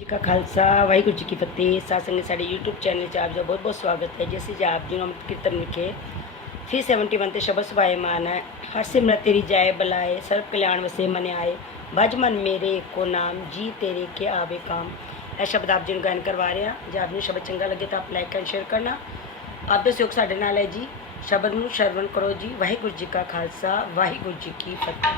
ਜੀ ਕਾ ਖਾਲਸਾ, ਵਾਹਿਗੁਰੂ ਜੀ ਕੀ ਫਤਿਹ। ਸਾਧ ਸਾਡੇ YouTube ਚੈਨਲ 'ਚ ਆਪ ਜੀ ਦਾ ਬਹੁਤ ਬਹੁਤ ਸਵਾਗਤ ਹੈ। ਜਿਸ ਵਿੱਚ ਆਪ ਜੀ ਨੂੰ ਅੰਮ੍ਰਿਤ ਕੀਰਤਨ ਵਿਖੇ 371 ਤੇ ਸ਼ਬਦ ਸੁਭਾਇਮਾਨ ਹੈ। ਹਰ ਸਿਮਰਤ ਤੇਰੀ ਜਾਏ, ਬਲਾਏ, ਸਰਬ ਕਲਿਆਣ ਵਸੇ ਮਨ ਆਏ ਭਜ ਮਨ ਮੇਰੇ ਕੋ ਨਾਮ, ਜੀ ਤੇਰੇ ਕੇ ਆਵੇ ਕਾਮ। ਇਹ ਸ਼ਬਦ ਆਪ ਜੀ ਨੂੰ ਗਾਇਨ ਕਰਵਾ ਰਹੇ ਹਾਂ। ਜੇ ਆਪ ਨੂੰ ਸ਼ਬਦ ਚੰਗਾ ਲੱਗੇ ਤਾਂ ਆਪ ਲਾਈਕ ਐਂਡ ਸ਼ੇਅਰ ਕਰਨਾ। ਆਪ ਦੇ ਸਹਿਯੋਗ ਸਾਡੇ ਨਾਲ ਹੈ ਜੀ। ਸ਼ਬਦ ਨੂੰ ਸ਼ਰਵਣ ਕਰੋ ਜੀ। ਵਾਹਿਗੁਰੂ ਜੀ ਕਾ ਖਾਲਸਾ, ਵਾਹਿਗੁਰੂ ਜੀ ਕੀ ਫਤਿਹ।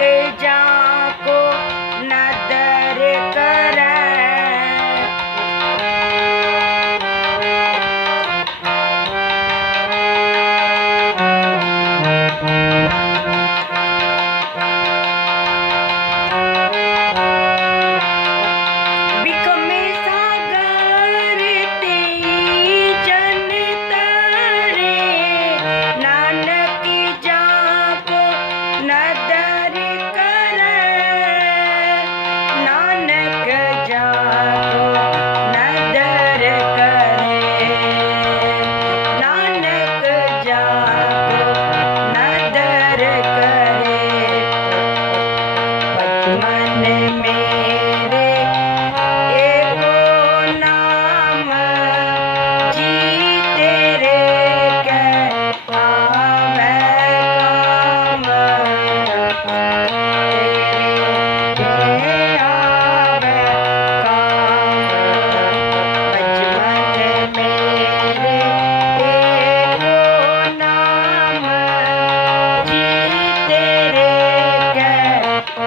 के जा को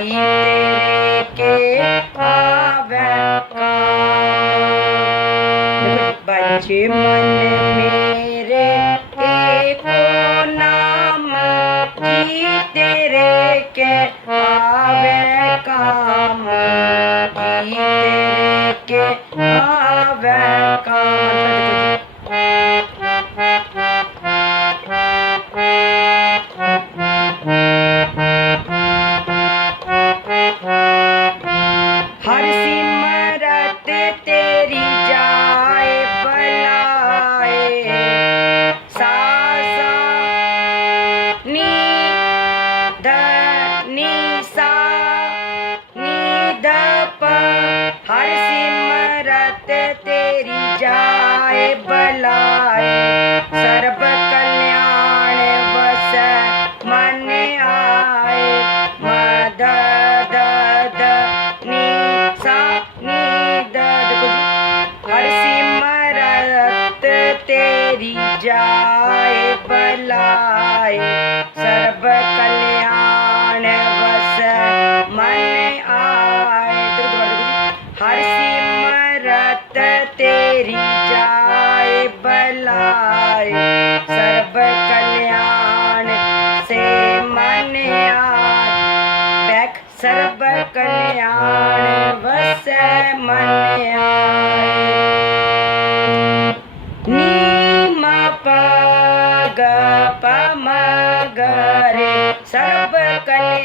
ਜੀ ਤੇਰੇ ਕੇ ਆਵੇ ਕਾਮ ਬੱਚੇ ਮਨ ਮੇਰੇ ਏਕੋ ਨਾਮ ਜਾਏ ਬਲਾਏ ਸਰਬ ਕਲਿਆਣ ਵਸੈ, ਮਨ ਆਏ। ਦੇਖੋ ਦੁਬਾਰਾ ਹਰ ਸਿਮਰਤ ਤੇਰੀ ਜਾਏ ਬਲਾਏ ਸਰਬ ਕਲਿਆਣ ਸੇ ਮਨ ਆਏ। ਬੈਕ, ਸਰਬ ਕਲਿਆਣ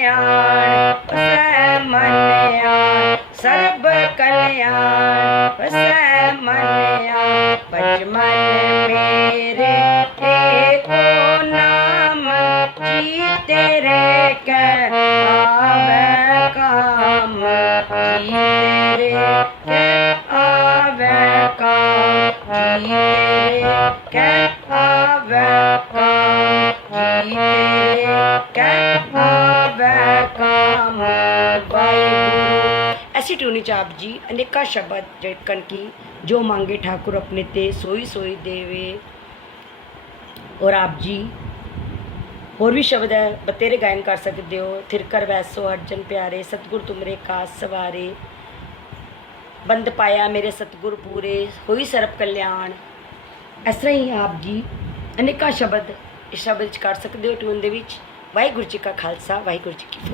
ਕਲਿਆਣ ਵਸੈ ਮਨ ਆਏ ਸਰਬ ਕਲਿਆਣ ਵਸੈ ਮਨ ਆਏ ਮਨ ਮੇਰੇ ਐਸੀ ਟੂਨੀ ਚ ਆਪ ਜੀ, ਅਨੇਕਾਂ ਸ਼ਬਦ ਜਟਕਣ ਕੀ, ਜੋ ਮੰਗੇ ਠਾਕੁਰ ਆਪਣੇ ਤੇ ਸੋਈ ਸੋਈ ਦੇਵੇ। ਔਰ ਆਪ ਜੀ, ਹੋਰ ਵੀ ਸ਼ਬਦ ਹੈ ਬਤੇਰੇ ਗਾਇਨ ਕਰ ਸਕਦੇ ਹੋ। ਥਿਰਕਰ ਵੈਸੋ, ਅਰਜਨ ਪਿਆਰੇ, ਸਤਗੁਰ ਤੁਮਰੇ ਕਾਸ ਸਵਾਰੇ। ਬੰਦ ਪਾਇਆ ਮੇਰੇ ਸਤਗੁਰ ਪੂਰੇ, ਹੋਈ ਸਰਬ ਕਲਿਆਣ। ਇਸ ਤਰ੍ਹਾਂ ਹੀ ਆਪ ਜੀ, ਅਨੇਕਾਂ ਸ਼ਬਦ ਸ਼ਬਦ ਵਿੱਚ ਕਰ ਸਕਦੇ ਹੋ। ਟੂਨ ਦੇ ਵਿੱਚ ਵਾਹਿਗੁਰੂ ਜੀ ਕਾ ਖਾਲਸਾ, ਵਾਹਿਗੁਰੂ ਜੀ ਕੀ ਫਤਿਹ।